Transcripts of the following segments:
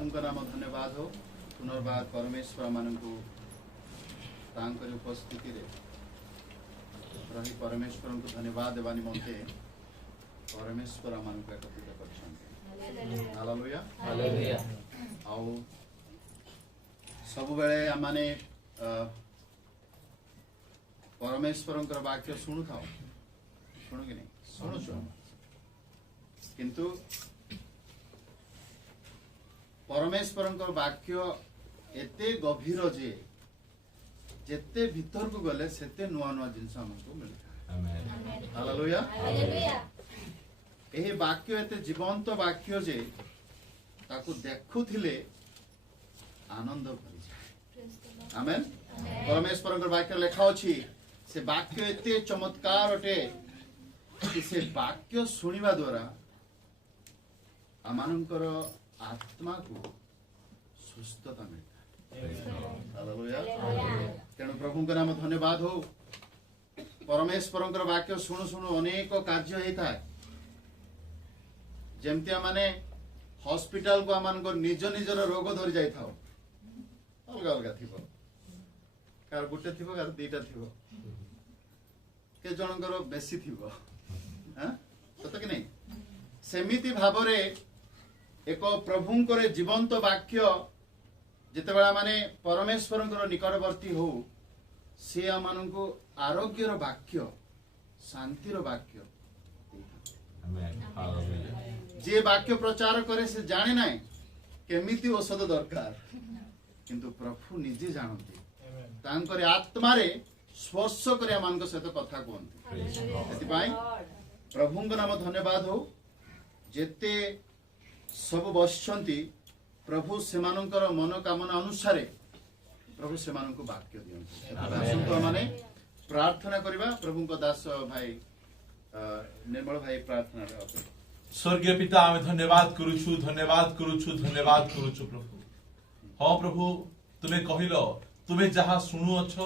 प्रभु का नाम धन्यवाद हो पुनर्बार परमेश्वर मानू उपस्थिति रे रही परमेश्वर को धन्यवाद देवा निमंते परमेश्वर मान को एकत्रित कर हालेलुया हालेलुया आउ सब बेले आमाने परमेश्वर वाक्य शुणु था शुणु कि नहीं शुणुचु किंतु परमेश्वर वाक्य एते गभीर जे जेते भीतर को गले सेते नुआ नुआ जिनस हमको मिलता है हालेलुया एही वाक्य एते जीवंत वाक्य जे ताकू देखुथिले आनंद भरी जाए आमेन परमेश्वर वाक्य लेखा अछि से वाक्य एते चमत्कार अटे कि से वाक्य सुनिबा द्वारा आमानकर आत्मा को सुस्थता मिलता है हालेलुया तेणु प्रभु का नाम धन्यवाद हो परमेश्वर वाक्य शुणु शुणु अनेक कार्य होता है जमती माने हॉस्पिटल को आमान निज निजर रोग धरी जाई था अलग अलग थी कार गोटे थी कार दीटा थी के जनकर बेसी थी सत कि नहीं सेमिति भाव एक प्रभुंकर जीवंत वाक्य जितेबाला माने परमेश्वर निकटवर्ती हो से आमानंको आरोग्यर वाक्य शांतिर वाक्य जे वाक्य प्रचार करे से जाने ना केमिति औषध दरकार किंतु प्रभु निजे जानते तांकर आत्मा रे स्पर्श करे आमानक सहित कथा कहते प्रभुंक नाम धन्यवाद हो जेते सब बसंती प्रभु सेमानंकर मनोकामना अनुसार प्रभु सेमानंको वाक्य दियंती माने प्रार्थना करिबा प्रभु को दास भाई निर्मल भाई प्रार्थना रे स्वर्गीय पिता आमे धन्यवाद करूछु प्रभु हाँ प्रभु तुम्हें कहिलो तुम्हें जहा सुनु अछ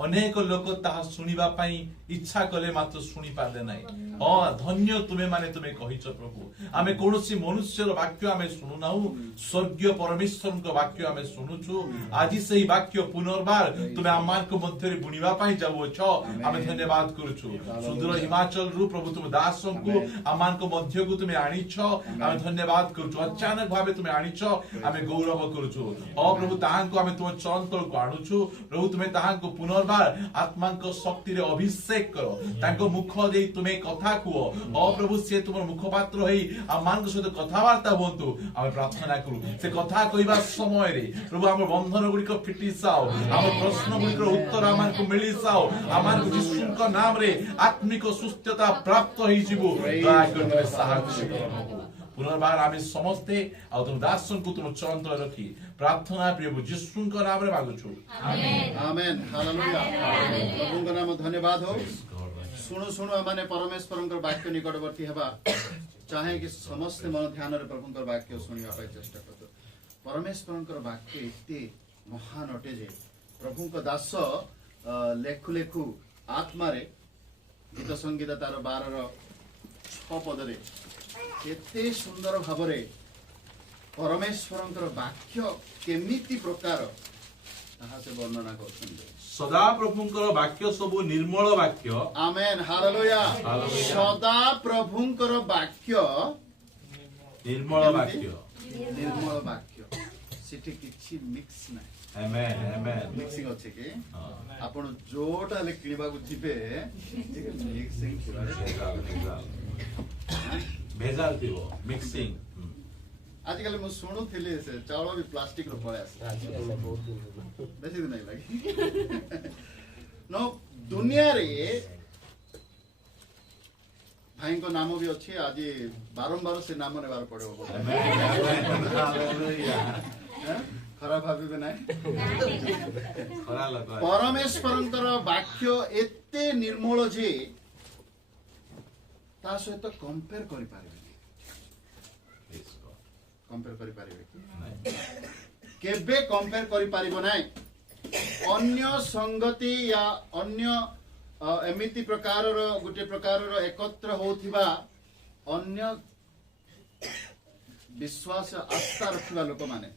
अनेक लोक ताहा सुनिबा पई इच्छा कले मात्र सुनी पाले नाही हाँ धन्य तुम्हें माने तुम्हें कहिछ प्रभु आमे कोनोसी मनुष्यर वाक्य आमे सुनु नाहु स्वर्गीय परमेश्वरक वाक्य आमे सुनुछु आज सही वाक्य पुनर्बार तुम्हें आमान को मध्य रे बुनिबा पई जाउछ आमे धन्यवाद करूछु सुदूर हिमाचल रु प्रभु तुम दासों को आमान को मध्य को तुम्हें आनिछ आमे धन्यवाद करूछु अचानक भावे तुम्हें आनिछ आमे गौरव करूछु हाँ प्रभु ताहां को आमे तुम चरण तल को आनुछु प्रभु तुम्हें ताहां को पुनर्बार आत्मा शक्ति रे अभिषेक करो तांको मुख दे तुम्हें कथा कुओ ओ प्रभु से तुम मुखपात्र होई आमान सहित कथावार्ता होंतु आमे प्रार्थना करू से कथा कहिबा समय रे प्रभु हमर बंधन गुडी को फिटी साओ हमर प्रश्न गुडी को उत्तर आमान को मिली साओ आमान को यीशु को नाम रे आत्मिक सुस्थता प्राप्त होई जीवो दया कर साहाय्य करो पुनर्बार आमे समस्ते आ तुम दासन को तुम चरण तले रखी प्रार्थना प्रभु यीशु को नाम रे मागुछु आमेन आमेन हालेलुया प्रभु का नाम धन्यवाद हो सुनु सुनु माने परमेश्वर वाक्य निकटवर्ती हेबा चाहे कि समस्त मन ध्यान रे प्रभु वाक्य सुनिबा पई चेष्टा करतो परमेश्वर वाक्य एते महान अटे जे प्रभु को दास लेखु लेखु आत्मा रे गीत संगीत तार 12 रो 6 पद रे एते सुंदर भाव रे परमेश्वर वाक्य केमिति प्रकार ताहा से वर्णना करछन सदा प्रभुंकर वाक्य सब निर्मल वाक्य आमेन हालेलुया सदा प्रभुंकर वाक्य निर्मल वाक्य सिटी किछि मिक्स नै आमेन आमेन मिक्सिंग अछि कि आपण जोटा ले किबा को जिबे मिक्सिंग पूरा भेजाल दिवो मिक्सिंग आजकल मैं शुणु थिले से चावल भी प्लास्टिक रो पड़े बेसी दिन नहीं लगी नो दुनिया रे भाई को नाम भी अच्छी आज बारंबार से नाम नेबार पड़े खराब भाभी ना परमेश्वर वाक्य एते निर्मल जे ता सहित कंपेयर करि पारे कंपेयर करि पारे केबे कंपेयर करि पारिबो नै अन्य संगति या अन्य एमिति प्रकार गोटे प्रकार एकत्र होथिबा अन्य विश्वास आस्था रखिबा लोक माने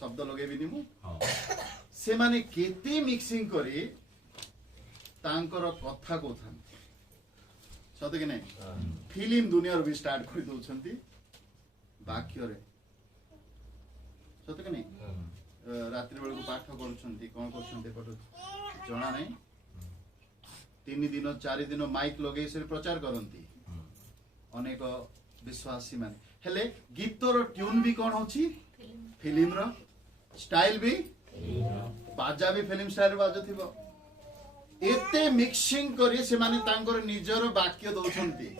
शब्द लगेबिनी मु हाँ से माने केते मिक्सिंग करी तांकर कथा को थान सत कि नहीं फिल्म दुनिया भी स्टार्ट कर दउछंती वाक्य रे सत कि नहीं रात्रि बेला को पाठ करूछंती कोन करछंती पट जणा नहीं 3 दिन 4 दिन माइक लगे से प्रचार करंती अनेक विश्वासी माने हेले गीतर ट्यून भी कोन होची फिल्म रो स्टाइल भी बाजा भी फिल्म स्टाइल बाजुथिबो एते मिक्सिंग करी से माने तांकर निजर वाक्य दउछंती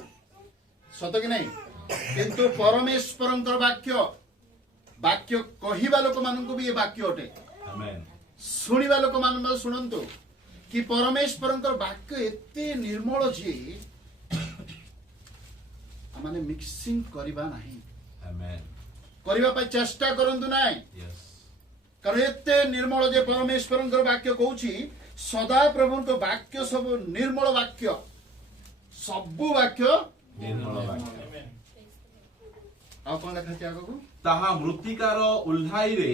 सत कि नहीं किंतु परमेश्वरंकर वाक्य कहिबा लोक माननको भी ये वाक्य अटे आमेन सुनिबा लोक मान सुनंतु कि परमेश्वरंकर वाक्य एते निर्मल जे माने मिक्सिंग करिबा नहीं आमेन करिबा पय चेष्टा करंतु नाही यस कारण एते निर्मल जे परमेश्वरंकर वाक्य कहूची सदा प्रभुंकर वाक्य सब निर्मल वाक्य सबु वाक्य निर्मल वाक्य आ कोन लिखा आगो ताहा मृत्तिकार उल्हाई रे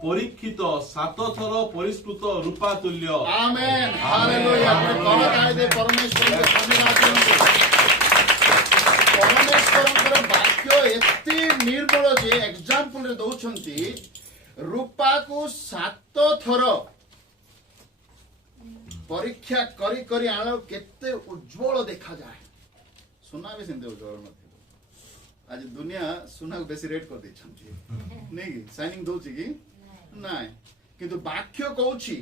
परीक्षित 7 थर परिष्कृत रूपा तुल्य आमेन हालेलुया कहताय दे परमेश्वर के धन्यवाद करंतु परमेश्वरंकर वाक्य एते निर्मल जे एग्जांपल रे दउछंती रूपा को 7 थर परीक्षा करी करी आलो केते उज्जवल देखा जाए सुना भी सेंते उज्जवल नथिबो आज दुनिया सुना को बेसी रेट कर दैछंती नै कि साइनिंग दोछि कि नाय किंतु वाक्य कहूछि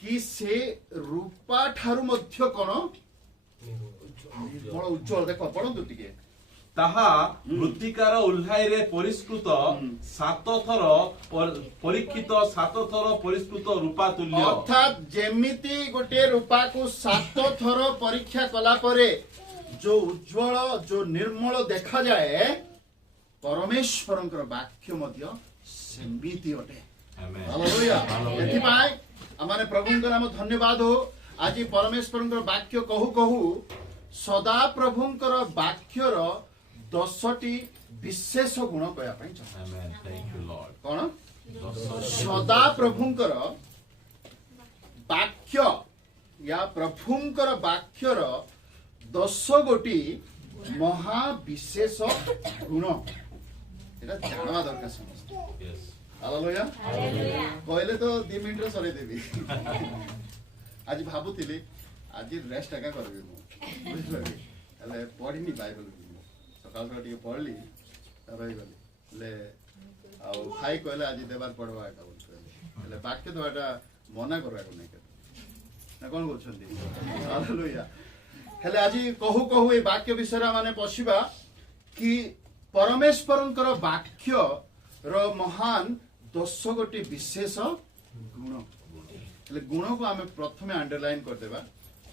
कि से रूपा ठारु मध्य कोन बड़ उज्जवल देखो पढंतु टिके ताहा मृत्तिकार उल्हाई रे परिष्कृत 7 थर परीक्षित 7 थर परिष्कृत रूपा तुल्य अर्थात जेमिति गोटे रूपा को 7 थर परीक्षा कला परे जो उज्जवल जो निर्मल देखा जाए परमेश्वरंकर वाक्य मध्य सेमिति अटे आमेन हालेलुया एथि पाए आमाने प्रभुंकर नाम धन्यवाद हो आज परमेश्वरंकर वाक्य कहू कहू सदा प्रभुंकर वाक्यर 10टी विशेष गुण कहया पई चाहे आमेन थैंक यू लॉर्ड कोन सदा प्रभुंकर वाक्य या प्रभुंकर वाक्यर 10 गोटी महाविशेष गुण एटा जानवा दरकार समस्त यस हालेलुया कहले तो 2 मिनिट रे सरे देबी आज भाबुतिली आज रेस्ट एका करबी मु बुझलि हले पढिनी बाइबल सकाल टिके पढ़ली रही गली ले आउ खाई कहले आज देवार पढ़वा एका बोलले हले वाक्य तो एटा मना करवा को नै ना कोन बोलछंती हालेलुया हेले आज कहू कहू ए वाक्य विषय माने पछिबा कि परमेश्वरंकर वाक्य रो महान 10 गोटी विशेष गुण हेले गुण को आमे प्रथमे अंडरलाइन कर देबा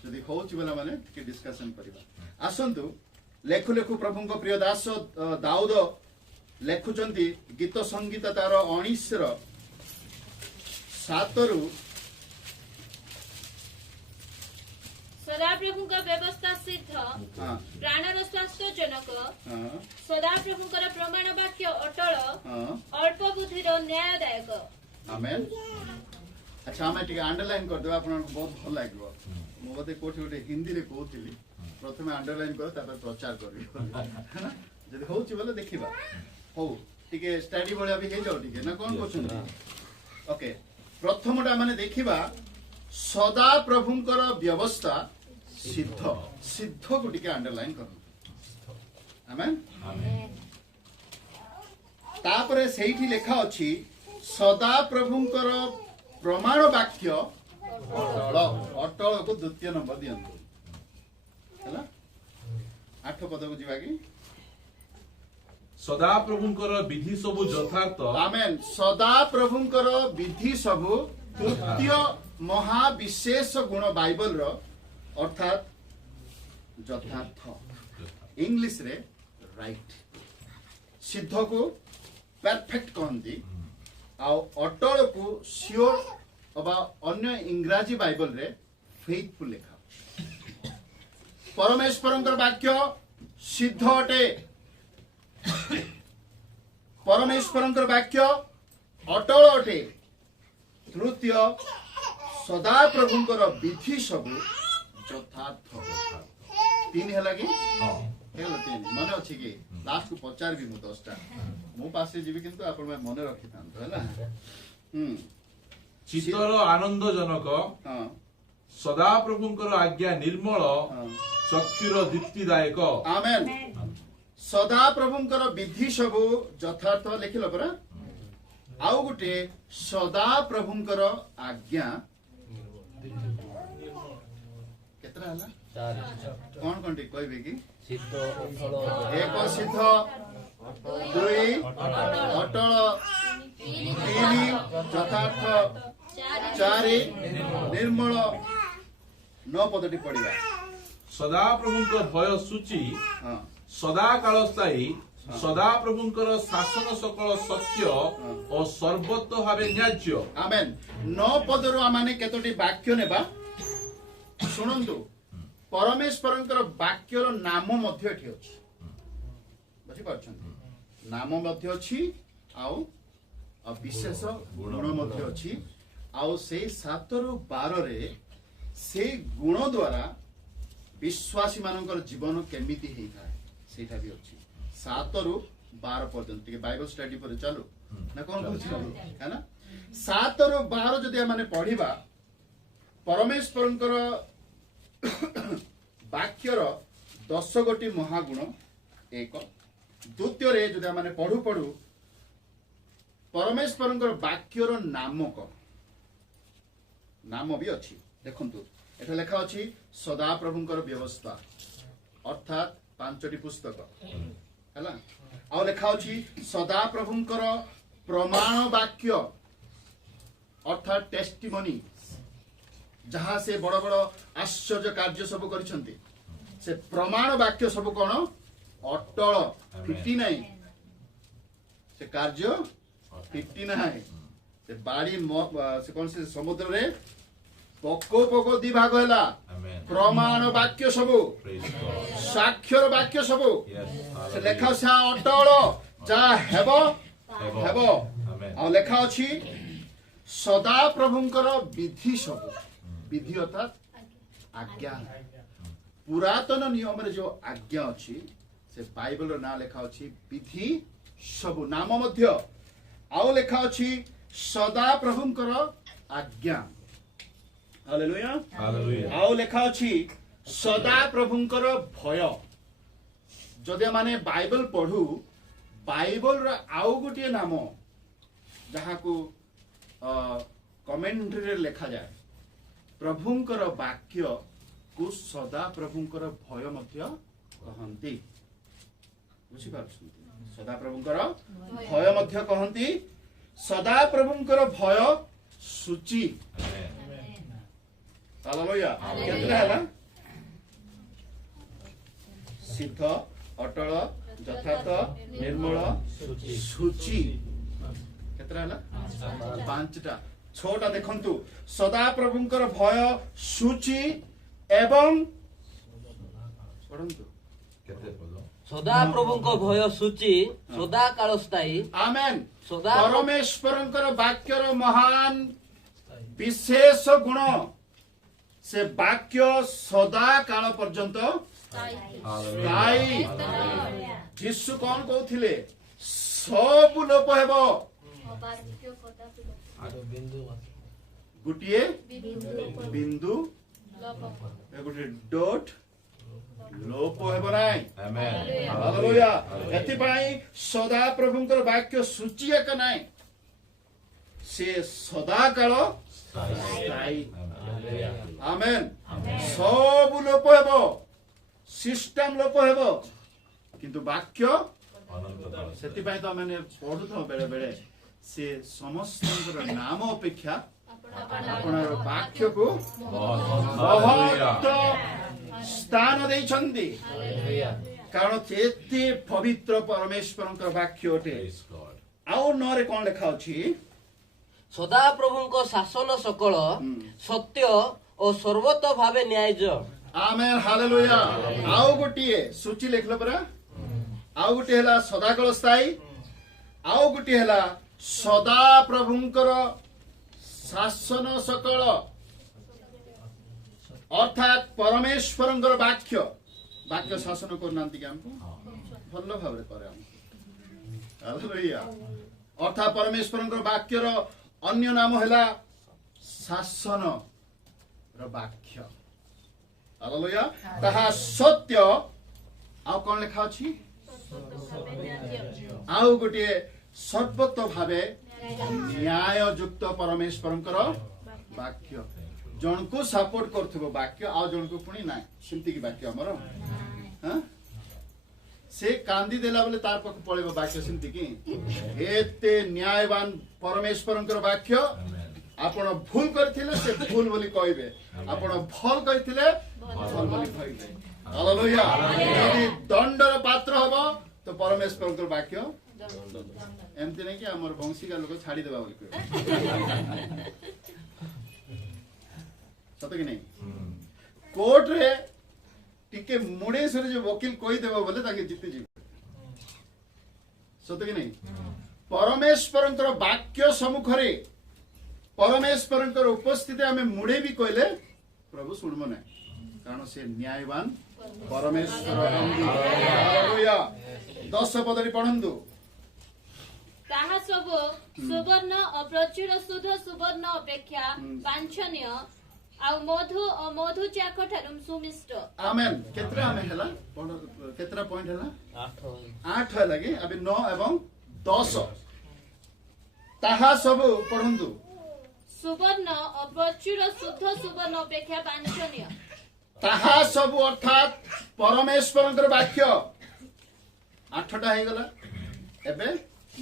जदी होउची बला माने कि डिस्कशन करबा आसंतु लेखु लेखु प्रभुंक प्रिय दास दाऊद लेखुचंती गीत संगीत तार 19 रो 7 रु सदा प्रभुंकर व्यवस्था सिद्ध प्राणर स्वास्थ्य जनक सदा प्रभुंकर प्रमाण वाक्य अटल अल्प बुद्धिर न्यायदायक आमेन अच्छा हम टिके अंडरलाइन कर देबा आपन बहुत भल लागबो मो बते कोठी कोठी हिंदी रे कहउतिली प्रथमे अंडरलाइन कर तापर प्रचार करबी है ना जदी होउची बोले देखिबा हो टिके स्टडी बळिया भी हे जाउ टिके ना कोन कोछन ओके प्रथमटा माने देखिबा सदा प्रभुंकर व्यवस्था सिद्ध सिद्ध को टिके अंडरलाइन कर आमेन आमेन तापरे सेठी लेखा अछि सदा प्रभुंकर प्रमाण वाक्य अटल को द्वितीय नंबर दियंतु हैला 8 पद को जीवा कि सदा प्रभुंकर विधि सबु यथार्थ आमेन सदा प्रभुंकर विधि सबु तृतीय महाविशेष गुण बाइबल रो अर्थात यथार्थ इंग्लिश रे राइट सिद्ध को परफेक्ट कहंती आ अटल को श्योर अबा अन्य इंग्राजी बाइबल रे फेथफुल लेखा परमेश्वरंकर वाक्य सिद्ध अटे परमेश्वरंकर वाक्य अटल अटे तृतीय सदा प्रभुंकर विधि सब यथार्थ तीन है कि तीन मन अच्छी कि लास्ट को पचार भी मु 10टा मो पास जीवी किंतु आपण मन रखी था चित्तर आनंदजनक सदा प्रभुंकर आज्ञा निर्मल चक्षुर दीप्तिदायक आमेन सदा प्रभुंकर विधि सब यथार्थ लिखिल परा आउ गुटे सदा प्रभुंकर आज्ञा केतरा हला कौन कौन टी कहबे कि एक सिद्ध दुई अटल तीन यथार्थ चारि निर्मल 9 पदटी पढ़िबा सदा प्रभुंकर भय सूची सदा काल स्थायी सदा प्रभुंकर शासन सकल सत्य और सर्वत्व भावे न्याज्य आमेन 9 पदरु आमाने केतोटी वाक्य नेबा सुनंतु परमेश्वरंकर वाक्यर नाम मध्य एठी अछि बुझि पाछन नाम मध्य अछि आउ विशेष गुण मध्य अछि आउ से 7 रु 12 रे से गुण द्वारा विश्वासी मानकर जीवन केमिति हेई थाए सेटा भी अछि 7 रु 12 पर्यंत के बाइबल स्टडी पर चालू ना कोन बुझिलो है ना 7 रु 12 जदि माने पढिबा परमेश्वरंकर वाक्यर 10 गोटी महागुण एक द्वितीय रे जदि माने पढु पढु परमेश्वरंकर वाक्यर नाम भी अछि देखंतु एटा लेखा अछि सदा प्रभुंकर व्यवस्था अर्थात 5टी पुस्तक हैला आ लेखा अछि सदा प्रभुंकर प्रमाण वाक्य अर्थात टेस्टिमनी जहाँ से बड़ बड़ आश्चर्य कार्य सब करिसंती से प्रमाण वाक्य सब कोन अटल फिटी नहीं से कार्य फिटी नहीं से बाड़ी से कौन से समुद्र रे पको पको दी भाग हैला प्रमाण वाक्य सब साक्षर वाक्य सब से लेखा से अटल जा हेबो हेबो आ लेखा अछि सदा प्रभुंकर विधि सब विधि अर्थात आज्ञा पुरातन नियम रे जो आज्ञा अछि से बाइबल रो ना लेखा अछि विधि सब नाम मध्य आउ लेखा अछि सदा प्रभुंकर आज्ञा हालेलुया हालेलुया आउ लेखा अछि सदा प्रभुंकर भय जदि माने बाइबल पढु बाइबल रो आउ गोटे नाम जहा को कमेंट्री रे लेखा जाय प्रभुंकर वाक्य को सदा प्रभुंकर भय मध्य कहंती बुझी पाछन सदा प्रभुंकर भय मध्य कहंती सदा प्रभुंकर भय सूची हालेलुया केतना हैला सिद्ध अटल यथार्थ निर्मल सूची केतना हैला 5टा 6टा देखंतु सदा प्रभुंकर भय सूची एवं पढंतु केते पद सदा प्रभुंकर भय सूची सदा काल स्थायी आमेन सदा परमेश्वरंकर वाक्यर महान विशेष गुण से वाक्य सदा काल पर्यंत स्थायी यीशु कौन कहथिले सब लोप हेबो गुटिए बिंदु गुटे डॉट लोप हेबो नाइ आमेन हालेलुया एति पई सदा प्रभुंकर वाक्य सूची एक नाइ से सदा काल स्थायी आमेन सब लोप हेबो सिस्टम लोप हेबो किंतु वाक्य सेति पई तो माने पढुथो बेले बेले से समस्त नाम अपेक्षा आपणार वाक्य को बहुत स्थान देइछन्ती कारण एते पवित्र परमेश्वरंकर वाक्य अटे आउ नरे कोन लेखा अछि सदा प्रभुंको शासन सकल सत्य और सर्वत भावे न्याय्य आमेन हालेलुया आउ गोटिए सूची लेखलो परा आउ गोटे हला सदाकाल स्थायी आउ गोटे हला सदा प्रभुंकर शासन सकल अर्थात परमेश्वरंकर वाक्य वाक्य शासन करना भल भाव करे अर्थात परमेश्वरंकर वाक्यर अन्य नाम है शासन वाक्य हालेलुया ताहा सत्य आउ कौन लिखा अछि आउ गोटे सर्वत्व भावे न्याय युक्त परमेश्वरंकर वाक्य जन को सपोर्ट करथबो वाक्य आ जन को पुणी ना सिमती की वाक्य हमर हां से कांदी देला बोले तार पक पळेबो वाक्य सिमती की एते न्यायवान परमेश्वरंकर वाक्य आपण भूल करथिले से भूल बोली कहबे आपण भल करथिले भल बोली कहबे हालेलुया यदि दंडर पात्र हबो तो परमेश्वरंकर वाक्य एमती नहीं कि हमर वंशी का लोग छाड़ी देबा बोली कहबे सत कि नहीं कोर्ट रे टिके मुड़े सरे जो वकील कोई देबो बोले ताके जीते जी सत कि नहीं परमेश्वरंकर वाक्य सम्मुख रे परमेश्वरंकर उपस्थिति आमे मुड़े भी कहले प्रभु सुनबो ना कारण से न्यायवान परमेश्वर हालेलुया 10 पदरी पढंदु ताहा सब सुवर्ण और प्रचुर शुद्ध सुवर्ण अपेक्षा वांछनीय आ मधु और मधु चाख ठारुम सुमिष्ट आमेन केतरा आमेन हला केतरा पॉइंट हला 8 है लगे अभी 9 एवं 10 ताहा सब पढंदु सुवर्ण और प्रचुर शुद्ध सुवर्ण अपेक्षा वांछनीय ताहा सब अर्थात परमेश्वरंकर वाक्य 8टा हे गला एबे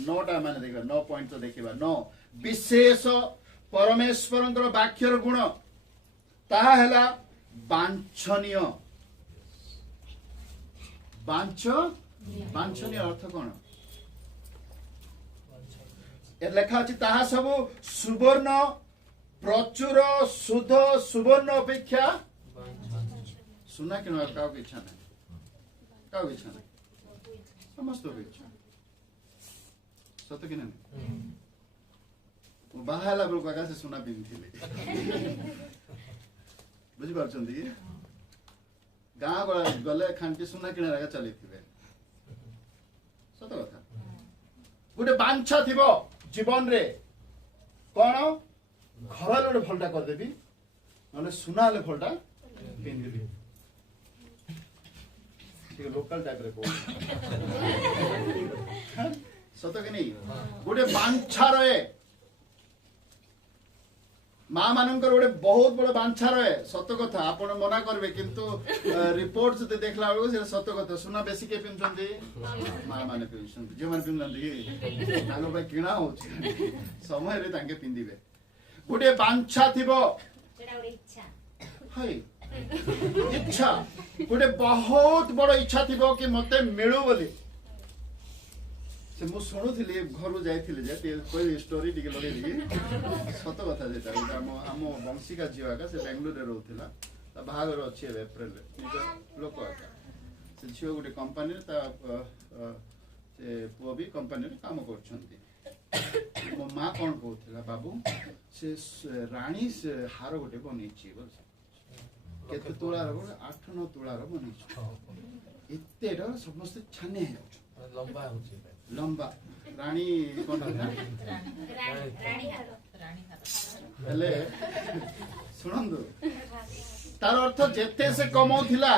9टा माने देखबा 9 पॉइंट तो देखिबा 9 विशेष परमेश्वरंकर वाक्यर गुण ताहा हैला वांछनीय वांछनीय अर्थ कोन ए लेखा अछि ताहा सब सुवर्ण प्रचुर शुद्ध सुवर्ण अपेक्षा सुना कि का इच्छा नहीं इच्छा नहीं समस्त इच्छा सत कि नहीं बाहला बेलू आकाश सुना पिंधिले बुझी पारछंती गाँ गले खानटी सुना किना चली सत कथा गोटे बांछा थिबो जीवन रे कौन घर गोटे भलटा करदेवी ना सुना हेले भलटा पिंधिबी लोकल टाइप रे सत कि नहीं गोटे बांछा रहे माँ मानकर गोटे बहुत बड़ बांछा रहे सत कथा आपण मना करबे किंतु रिपोर्ट जते देखला बेलू से सत कथा सुना बेसी के पिनछंती माँ माने पिनछंती जे माने पिनलंती तानो भाई किणा होछि समय रे तांके पिंदिबे गोटे बांछा थिबो सेटा गोटे इच्छा हाय इच्छा गोटे बहुत बड़ इच्छा थिबो कि मते मिलू बोली से मु सुनुथिली घर जाइथिले जे कोई स्टोरी टिके लगे सत कथा जेटा गोटे हम वंशिका झीवा का से बेंगलुरु रे रहउथिला ता बाहागर अछि अप्रैल निज लोक से झीव गोटे कंपनी ता से पुओ भी कंपनी रे काम करछंती मो मां कोन कहउथिला बाबू से रानी से हार गोटे बनेछि बोल केते तुलार 8-9 तुलार बनेछि एतेटा समस्त छाने है लंबा रानी कोन रानी हेले सुनंदु तार अर्थ जेते से कमाउथिला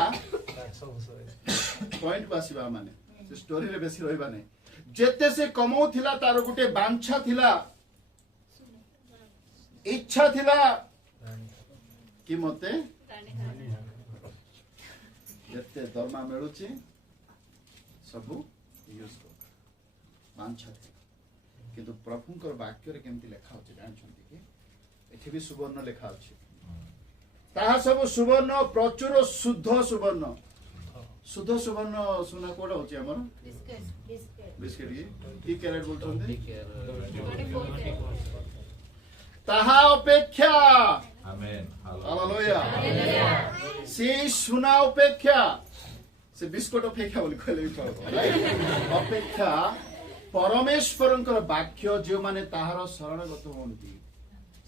पॉइंट पासिबा माने से स्टोरी रे बेसी रहइबा नै जेते से कमाउथिला तार गुटे बांछा थिला इच्छा थिला कि मते जेते दरमा मिलुची सबु यूज कर बांछा किंतु प्रभुंकर वाक्य रे केमति लेखा होचे जानछंती कि एठी भी सुवर्ण लेखा अछि ताहा सब सुवर्ण प्रचुर शुद्ध सुवर्ण सुना कोडा होचे हमर बिस्किट की कैरेट बोलछंती ताहा अपेक्षा आमेन हालेलुया से सुना अपेक्षा से बिस्कुट अपेक्षा बोली कहले अपेक्षा परमेश्वरଙ୍କର ବାକ୍ୟ ଯେଉଁମାନେ ତାହାର ଶରଣଗତ ହୁଅନ୍ତି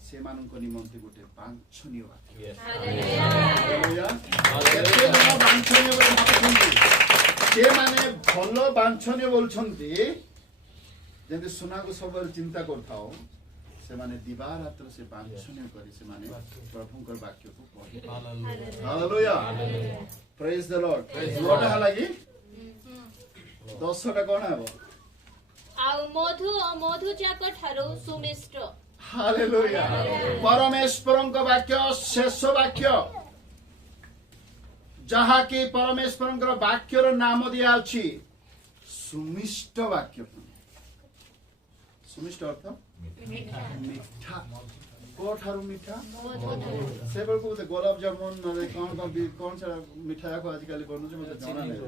ସେମାନଙ୍କ ନିମନ୍ତେ ଗୋଟେ ବାଞ୍ଛନୀୟ ବାକ୍ୟ। ହାଲେଲୁୟା। ଏତେ ଜଣ ବାଞ୍ଛନୀୟ ବୋଲି ଭାବୁଛନ୍ତି, ସେମାନେ ଭଲ ବାଞ୍ଛନୀୟ ବୋଲୁଛନ୍ତି, ଯେମିତି ସୁନାକୁ ସବୁବେଳେ ଚିନ୍ତା କରୁଥାଉ, ସେମାନେ ଦିବା ରାତ୍ର ସେ ବାଞ୍ଛନୀୟ କରି ସେମାନେ ପ୍ରଭୁଙ୍କର ବାକ୍ୟକୁ ପଢିବେ। ହାଲେଲୁୟା। ପ୍ରେଜ୍ ଦ ଲର୍ଡ। ନଅଟା ହେଲା କି 10ଟା କଣ ହେବ? ଆଉ ମଧୁ ଓ ମଧୁଚାକ ଠାରୁ ସୁମିଷ୍ଟ। ହାଲେଲୁୟା। ପରମେଶ୍ୱରଙ୍କ ବାକ୍ୟ ଶେଷ ବାକ୍ୟ, ଯାହାକି ପରମେଶ୍ୱରଙ୍କର ବାକ୍ୟର ନାମ ଦିଆଅଛି ସୁମିଷ୍ଟ ବାକ୍ୟ। ସୁମିଷ୍ଟ ଅର୍ଥ ମିଠା। କୋଠାରୁ ମିଠା? ସେ ବେଳକୁ ଗୋଲାପ ଜାମୁନ କଣ କଣ ସେଟା ମିଠା ଯାକ ଆଜିକାଲି ବନୁଛି ମତେ ଜଣା ନାହିଁ।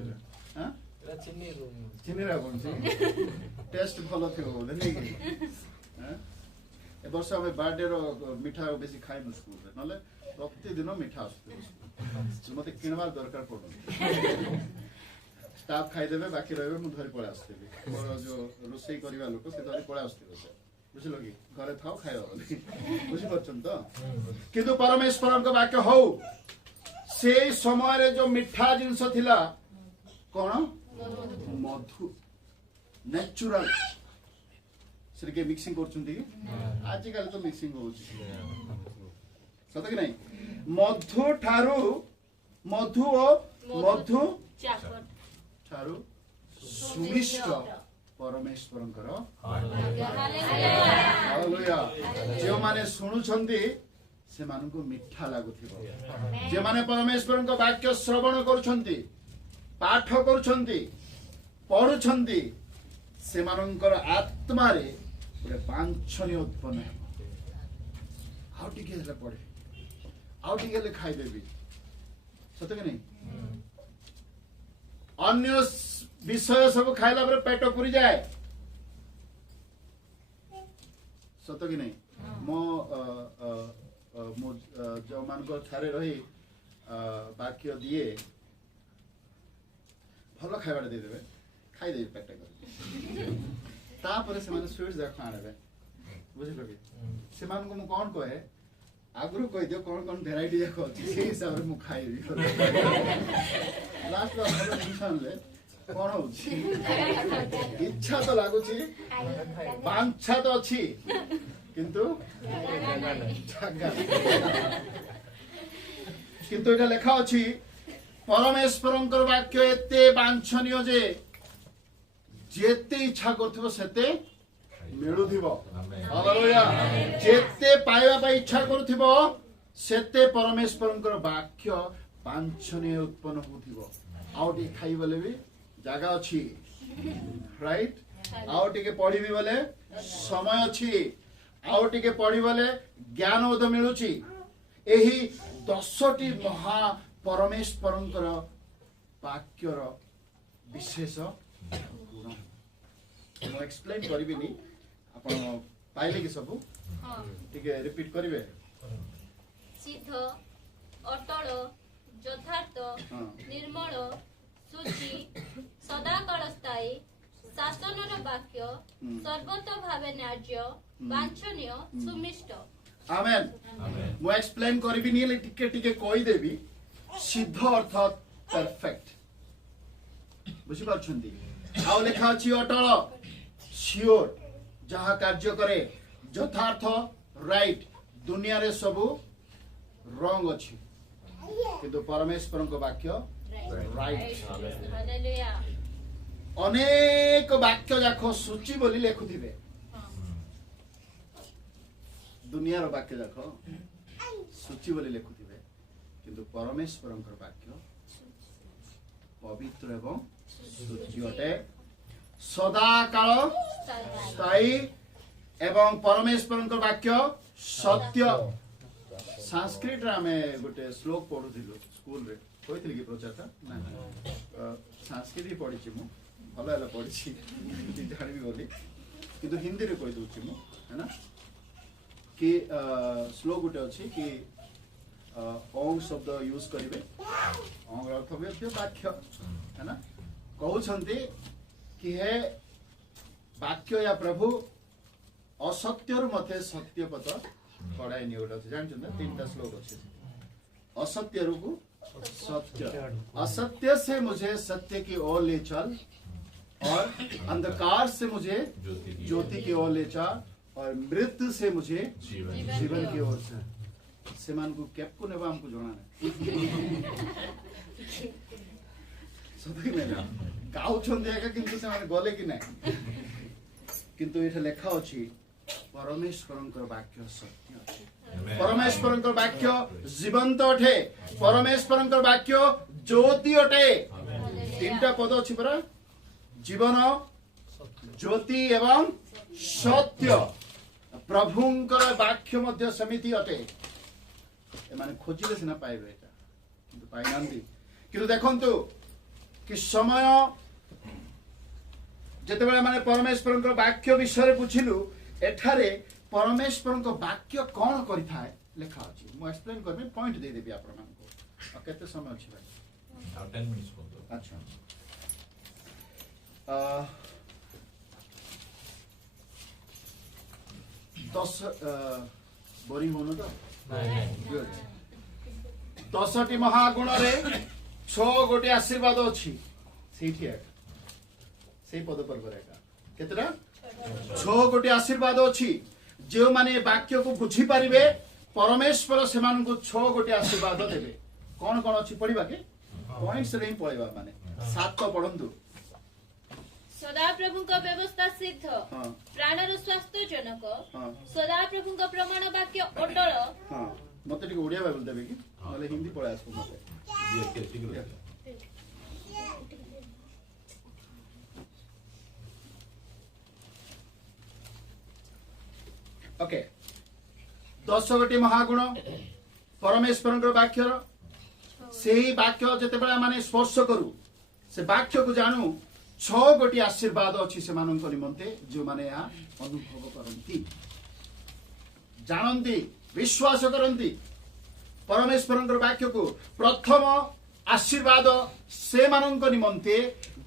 ଚିନିରା ବନୁଛି, ଟେଷ୍ଟ ଭଲ ଥିବ ବୋଧେ ନାଇଁ କି? ଏ ବର୍ଷ ଆମେ ବାର୍ଥଡେ ର ମିଠା ବେଶୀ ଖାଇନୁ ସ୍କୁଲରେ, ନହେଲେ ପ୍ରତିଦିନ ମିଠା ଆସୁଥିବ, ମତେ କିଣିବାର ଦରକାର ପଡୁନି। ଷ୍ଟାଫ୍ ଖାଇଦେବେ, ବାକି ରହିବେ, ମୁଁ ଧରି ପଳେଇ ଆସୁଥିବି। ମୋର ଯୋଉ ରୋଷେଇ କରିବା ଲୋକ ସେ ଧରି ପଳେଇ ଆସୁଥିବ, ସେ ବୁଝିଲ କି? ଘରେ ଥାଉ ଖାଇବ ବୋଲି, ବୁଝିପାରୁଛନ୍ତି ତ? କିନ୍ତୁ ପରମେଶ୍ୱରଙ୍କ ବାକ୍ୟ ହଉ, ସେଇ ସମୟରେ ଯୋଉ ମିଠା ଜିନିଷ ଥିଲା କଣ? ମଧୁ, ନ୍ୟାଚୁରାଲ। ସେଠି କିଏ ମିକ୍ସିଂ କରୁଛନ୍ତି କି? ଆଜିକାଲି ତ ମିକ୍ସିଂ ହଉଛି, ସତ କି ନାଇଁ? ମଧୁ ଠାରୁ, ମଧୁ ଓ ମଧୁ ଠାରୁ ସୁମିଷ୍ଟ ପରମେଶ୍ୱରଙ୍କର। ହାଲେଲୁୟା। ଯେଉଁମାନେ ଶୁଣୁଛନ୍ତି ସେମାନଙ୍କୁ ମିଠା ଲାଗୁଥିବ। ଯେଉଁମାନେ ପରମେଶ୍ୱରଙ୍କ ବାକ୍ୟ ଶ୍ରବଣ କରୁଛନ୍ତି, ପାଠ କରୁଛନ୍ତି, ପଢୁଛନ୍ତି, ସେମାନଙ୍କର ଆତ୍ମାରେ ଗୋଟେ ବାଞ୍ଛନୀୟ ଉତ୍ପନ୍ନ ହେବ। ଆଉ ଟିକେ ହେଲେ ପଢେ, ଆଉ ଟିକେ ହେଲେ ଖାଇଦେବି, ସତ କି ନାଇଁ? ଅନ୍ୟ ବିଷୟ ସବୁ ଖାଇଲା ପରେ ପେଟ ପୁରି ଯାଏ, ସତ କି ନାଇଁ? ମୁଁ ଯୋଉମାନଙ୍କ ଠାରେ ରହି ବାକ୍ୟ ଦିଏ, ଭଲ ଖାଇବାଟା ଦେଇଦେବେ, ଖାଇଦେବି ପେଟ କରି, ତାପରେ ସେମାନେ ସୁଇଟ୍ସ ଯାକ ଆଣିବେ, ବୁଝିଲ କି? ସେମାନଙ୍କୁ ମୁଁ କଣ କହେ, ଆଗରୁ କହିଦିଅ କଣ କଣ ଭେରାଇଟି ଯାକ ଅଛି, ସେଇ ହିସାବରେ ମୁଁ ଖାଇବି। ଲାଷ୍ଟ ଭଲ ଜିନିଷ ଆଣିଲେ କଣ ହଉଛି? ଇଚ୍ଛା ତ ଲାଗୁଛି, ବାଞ୍ଛା ତ ଅଛି, କିନ୍ତୁ କିନ୍ତୁ ଏଇଟା ଲେଖା ଅଛି ପରମେଶ୍ୱରଙ୍କର ବାକ୍ୟ ଏତେ ବାଞ୍ଛନୀୟ ଯେ ଯେତେ ଇଚ୍ଛା କରୁଥିବ ସେତେ ମିଳୁଥିବ। ହାଲେଲୁୟା। ଯେତେ ପାଇବା ପାଇଁ ଇଚ୍ଛା କରୁଥିବ ସେତେ ପରମେଶ୍ୱରଙ୍କର ବାକ୍ୟ ବାଞ୍ଛନୀୟ ଉତ୍ପନ୍ନ ହଉଥିବ। ଆଉ ଟିକେ ଖାଇ ବୋଲେ ବି ଜାଗା ଅଛି, ରାଇଟ୍? ଆଉ ଟିକେ ପଢିବି ବୋଲେ ସମୟ ଅଛି, ଆଉ ଟିକେ ପଢି ବୋଲେ ଜ୍ଞାନ ବୋଧ ମିଳୁଛି। ଏହି 10ଟି ମହା ପରମେଶ୍ୱରଙ୍କର ବାକ୍ୟର ବିଶେଷ ଗୁଣ ମୁଁ ଏକ୍ସପ୍ଲେନ୍ କରିବିନି, ଆପଣ ପାଇଲେ କି ସବୁ? ଟିକେ ରିପିଟ୍ କରିବେ। ସିଦ୍ଧ, ଅଟଳ, ଯଥାର୍ଥ, ନିର୍ମଳ, ସୂଚି, ସଦାକାଳ ସ୍ଥାୟୀ, ଶାସନର ବାକ୍ୟ, ସର୍ବତ ଭାବେ ନ୍ୟାଯ୍ୟ, ବାଞ୍ଛନୀୟ, ସୁମିଷ୍ଟ। ଆମେନ୍। ମୁଁ ଏକ୍ସପ୍ଲେନ୍ କରିବିନି, ହେଲେ ଟିକେ ଟିକେ କହିଦେବି। ସିଦ୍ଧ ଅର୍ଥାତ୍ ପରଫେକ୍ଟ, ବୁଝିପାରୁଛନ୍ତି? ଆଉ ଲେଖା ଅଛି ଅଟଳ, ସିଓର, ଯାହା କାର୍ଯ୍ୟ କରେ, ଯଥାର୍ଥ, ରାଇଟ୍। ଦୁନିଆରେ ସବୁ ରଙ୍ଗ ଅଛି, କିନ୍ତୁ ପରମେଶ୍ୱରଙ୍କ ବାକ୍ୟ ରାଇଟ୍। ଅନେକ ବାକ୍ୟ ଯାକ ସୂଚି ବୋଲି ଲେଖୁଥିବେ, ଦୁନିଆର ବାକ୍ୟ ଯାକ ସୂଚି ବୋଲି ଲେଖୁଥିବେ, କିନ୍ତୁ ପରମେଶ୍ୱରଙ୍କର ବାକ୍ୟ ପବିତ୍ର ଏବଂ ସୂଚି ଅଟେ, ସଦାକାଳ ସ୍ଥାୟୀ ଏବଂ ପରମେଶ୍ୱରଙ୍କ ବାକ୍ୟ ସତ୍ୟ। ସାଂସ୍କ୍ରିଟରେ ଆମେ ଗୋଟେ ଶ୍ଲୋକ ପଢୁଥିଲୁ ସ୍କୁଲରେ, କହିଥିଲି କି ପ୍ରଚାରଟା? ସାଂସ୍କ୍ରିଟ ହିଁ ପଢିଛି ମୁଁ, ଭଲ ହେଲା ପଢିଛି, ଜାଣିବି ବୋଲି, କିନ୍ତୁ ହିନ୍ଦୀରେ କହିଦଉଛି ମୁଁ, ହେଲା कि श्लोक गोटे अच्छी कि ओंग शब्द यूज करेंगे, ओंग अर्थ भी अच्छे वाक्य है ना, कहते कि हे वाक्य या प्रभु असत्य मते सत्य पद कड़ाई नहीं गोटे जानते ना 3टा श्लोक अच्छे असत्य को सत्य असत्य से मुझे सत्य की ओर ले चल और अंधकार से मुझे ज्योति की ओर ले चल और मृत्यु से मुझे जीवन की ओर से मान को कैप को नेबा हमको जोड़ा नहीं सभी में गाँव छंदिया किंतु से माने गले कि नहीं किंतु ये लेखा अच्छी परमेश्वर वाक्य सत्य अच्छे परमेश्वर वाक्य जीवंत अटे परमेश्वर वाक्य ज्योति अटे 3टा पद अच्छी परा जीवन ज्योति एवं सत्य प्रभुंकर वाक्य मध्य समिति अटे माने खोजिले सिना पाइबे एटा किंतु पाइ नांती किंतु देखंतु कि समय जेतेबेले माने परमेश्वरଙ୍କ वाक्य विषय पुछिलु एठारे परमेश्वरଙ୍କ वाक्य कोन करिथाय लेखा अछि मु एक्सप्लेन करबे पॉइंट दे देबी आपण मानको आ केते समय अछि भाई 10 मिनिट्स को अच्छा दस बोरिंग होनो तो गुड 10टी महागुण रे 6 गोटे आशीर्वाद अछि सेठी से पद पर करेगा केतरा 6 गोटे आशीर्वाद अछि जो माने वाक्य को बुझी परिबे परमेश्वर से मान को 6 गोटे आशीर्वाद देबे कोन कोन अछि पढिबा के पॉइंट्स रे पढिबा माने 7 तो पढंतु सदा प्रभु का व्यवस्था सिद्ध प्राणर स्वास्थ्य जनक सदा प्रभु का प्रमाण वाक्य अटल हां मते टिक ओडिया बाइबल देबे कि नले हिंदी पढा आसु मते ओके 10 गोटी महागुण परमेश्वर वाक्य से ही वाक्य जेतेबेला माने स्पर्श करू से वाक्य को जानू 6 गोटी आशीर्वाद अच्छी से मानन निमंते जो माने यहाँ अनुभव करंती जानंती विश्वास करंती परमेश्वर वाक्य को प्रथम आशीर्वाद से मानन निमंते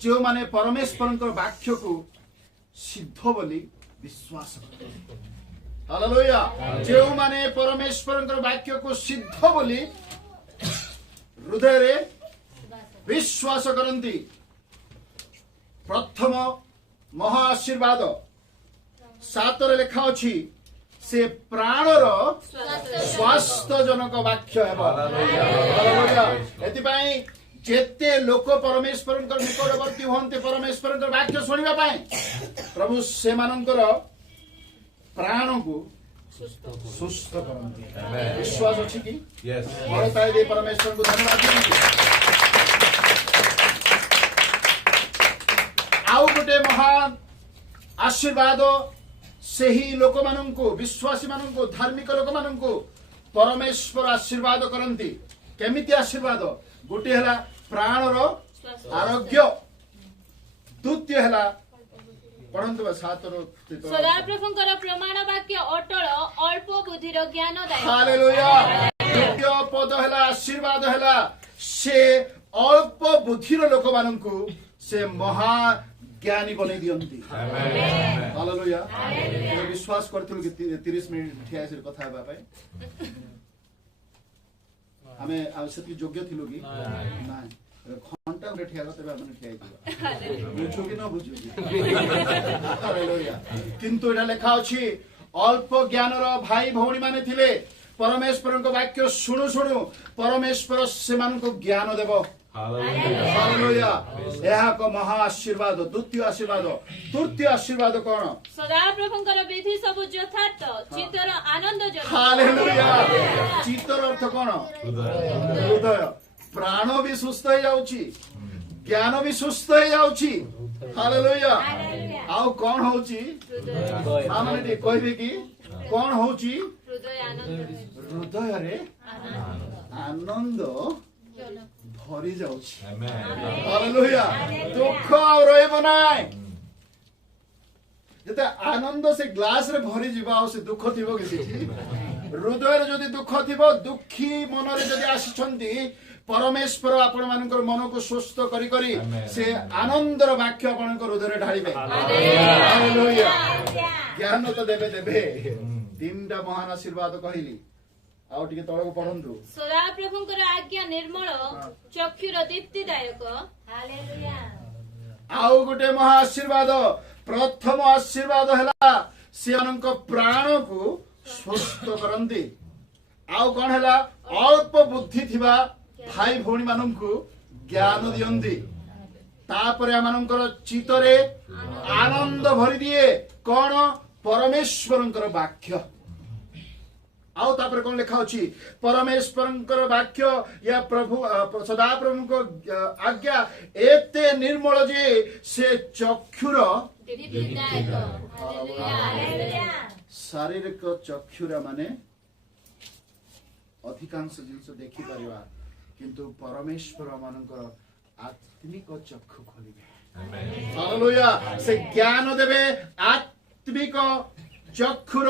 जो माने परमेश्वर वाक्य को सिद्ध बोली विश्वास करते हालेलुया जो माने परमेश्वर वाक्य को सिद्ध बोली हृदय रे विश्वास करंती प्रथम महा आशीर्वाद 7 रे लेखा अछि से प्राणर स्वास्थ्य जनक वाक्य हेबा हालेलुया एति पई जेते लोक परमेश्वर निकटवर्ती होंते परमेश्वर वाक्य सुनिबा पई प्रभु से मानकर प्राण को सुस्थ करंती विश्वास अछि कि यस मोर ताई दे परमेश्वर को धन्यवाद देंगे आउ गोटे महान आशीर्वाद से ही लोक माननको विश्वासी माननको धार्मिक लोक माननको परमेश्वर आशीर्वाद करंती केमिति आशीर्वाद गोटे हला प्राणर आरोग्य द्वितीय हला पढ़ंतु 7 सदा प्रभुंकर प्रमाण वाक्य अटल अल्प बुद्धिर ज्ञान दायक हालेलुया द्वितीय पद हला आशीर्वाद हला से अल्प बुद्धिर लोक माननको से महा ज्ञानी बने दियंती हालेलुया मैं विश्वास करथिलु कि 30 मिनिट ठिया से कथा हेबा पय हमें आवश्यक योग्य थिलु कि नाही घंटा रे ठिया करते माने ठिया दिबा बुझु कि न बुझु हालेलुया किंतु एटा लेखा अछि अल्प ज्ञानर भाई भौणी माने थिले परमेश्वर को वाक्य सुनु सुनु परमेश्वर से मान को ज्ञान देबो हालेलुया यह को महा आशीर्वाद द्वितीय आशीर्वाद तृतीय आशीर्वाद कोन सदा प्रभुंकर विधि सब यथार्थ चित्तर आनंद जनक हालेलुया चित्तर अर्थ कोन हृदय प्राण भी सुस्थ हो जाउची ज्ञान भी सुस्थ हो जाउची हालेलुया आउ कोन होउची आ माने कहबे कि कोन होउची हृदय रे आनंद भरी जाउची हालेलुया दुख आ रहइबो नाय जते आनंद से ग्लास रे भरी जीवा से दुख थिबो कि हृदय रे जदि दुख थिबो दुखी मन रे जदि आसीछंती परमेश्वर आपण मानकर मन को स्वस्थ करी करी Amen. से आनंदर वाक्य आपनकर हृदय ढाळिबे हालेलुया ज्ञान तो देबे देबे तीनटा महान आशीर्वाद कहली आउ टिके तळको पढंतु सदा प्रभुंकर आज्ञा निर्मल चक्षुर दीप्तिदायक हालेलुया आउ गोटे महा आशीर्वाद प्रथम आशीर्वाद हैला सेମାନଙ୍କ प्राण को स्वस्थ करंती आउ कोन हैला अल्प बुद्धि थिबा भाई भौणी माननकु ज्ञान दियंती तापरे आमानकर चितरे आनंद भरि दिए कोन परमेश्वरंकर वाक्य आउ तापर कोन लिखा अछि परमेश्वरंकर वाक्य या प्रभु सदा प्रभु को आज्ञा एते निर्मल जे से चक्षुर दीप्तिदायक हालेलुया शारीरिक चक्षुरा माने अधिकांश जिनिस देखि परिवा किंतु परमेश्वर मानकर आत्मिक चक्षु खोलिबे हालेलुया से ज्ञान देबे आत्मिक चक्षुर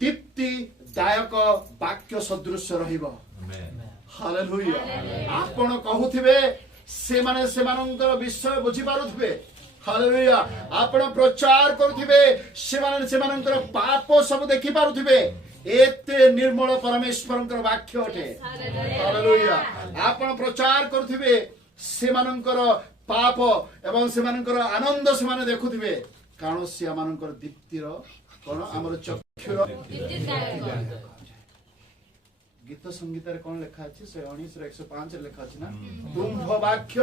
दीप्ति दायक वाक्य सदृश रहिबो हालेलुया आपण कहूथिबे से माने सेमानंकर विषय बुझी पारुथिबे हालेलुया आपण प्रचार करूथिबे सेमानंकर पाप सब देखि पारुथिबे एते निर्मल परमेश्वरंकर वाक्य अटे हालेलुया आपण प्रचार करूथिबे सेमानंकर पाप एवं सेमानंकर आनंद सेमाने देखुथिबे कारण से आमानंकर दीप्तिर कोन हमर चक्षुर दीप्तिदायक गीत संगीत रे कोन लेखा अछि 19 रे 105 रे लेखा अछि ना तुंभ वाक्य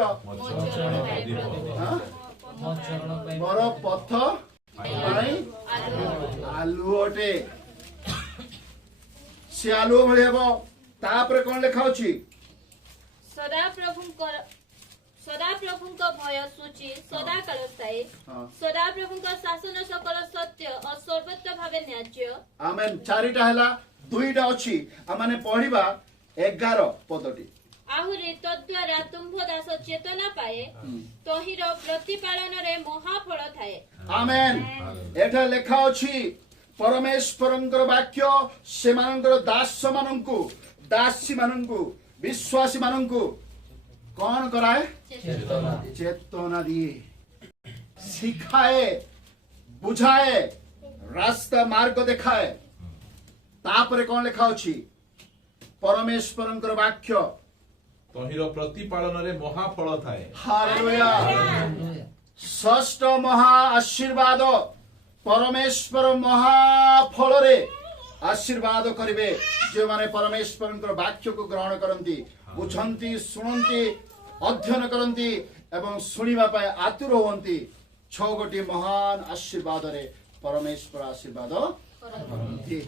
मोर पथ पाई आलू अटे से आलू भले हेबो तापर कोन लेखा अछि सदा प्रभुंक भय सूची सदा काल स्थायी हाँ। सदा प्रभुंक शासन सकल सत्य और सर्वत्र भावे न्याय्य आमेन चारिटा हैला दुईटा अछि आमाने पढिबा 11 पदटी आहुरी तद्वारा तुम्भ दास चेतना पाए तहिर प्रतिपालन रे महाफल थाए आमेन एठा लेखा अछि परमेश्वरंकर वाक्य सेमानंकर दास माननकु दासी माननकु विश्वासी माननकु कौन कराए चेतना दिए सिखाए बुझाए रास्ता मार्ग देखाए तापरे कौन लेखा अछि परमेश्वरंकर वाक्य तहिर प्रतिपालन रे महाफल थाए हालेलुया षष्ठ महा आशीर्वाद परमेश्वर महाफल रे आशीर्वाद करिवे जे माने परमेश्वरंकर वाक्य को ग्रहण करंती बुझंती सुनंती अध्ययन करंती एवं सुनिबा पाए आतुर होंती छ गोटी महान आशीर्वाद रे परमेश्वर आशीर्वाद करंती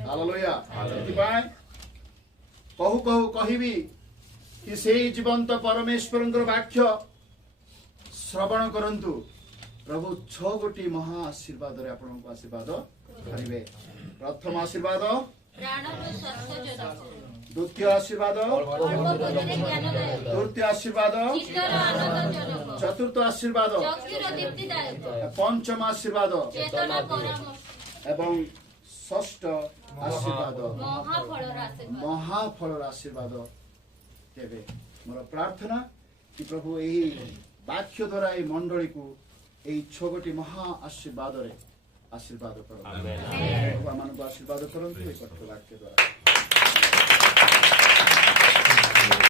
हालेलुया ସେଥିପାଇଁ कहू कहू कहिबी कि सेई जीवंत परमेश्वरंकर वाक्य श्रवण करंतु प्रभु छ गोटी महा आशीर्वाद रे आपनको आशीर्वाद करिवे प्रथम आशीर्वाद प्राणर स्वस्थ जनक द्वितीय आशीर्वाद तृतीय आशीर्वाद चित्तर आनंदजनक चतुर्थ आशीर्वाद चक्षुर दीप्तिदायक पंचम आशीर्वाद चेतना परामर्श एवं षष्ठ आशीर्वाद महाफलर आशीर्वाद महाफल आशीर्वाद देवे मोर प्रार्थना कि प्रभु यही वाक्य द्वारा এই मंडली को এই ছগটি মহা আশীর্বাদ রে আশীর্বাদ করো প্রভু আমানଙ୍କୁ আশীর্বাদ করন্তু এই কষ্ট বাক্য দ্বারা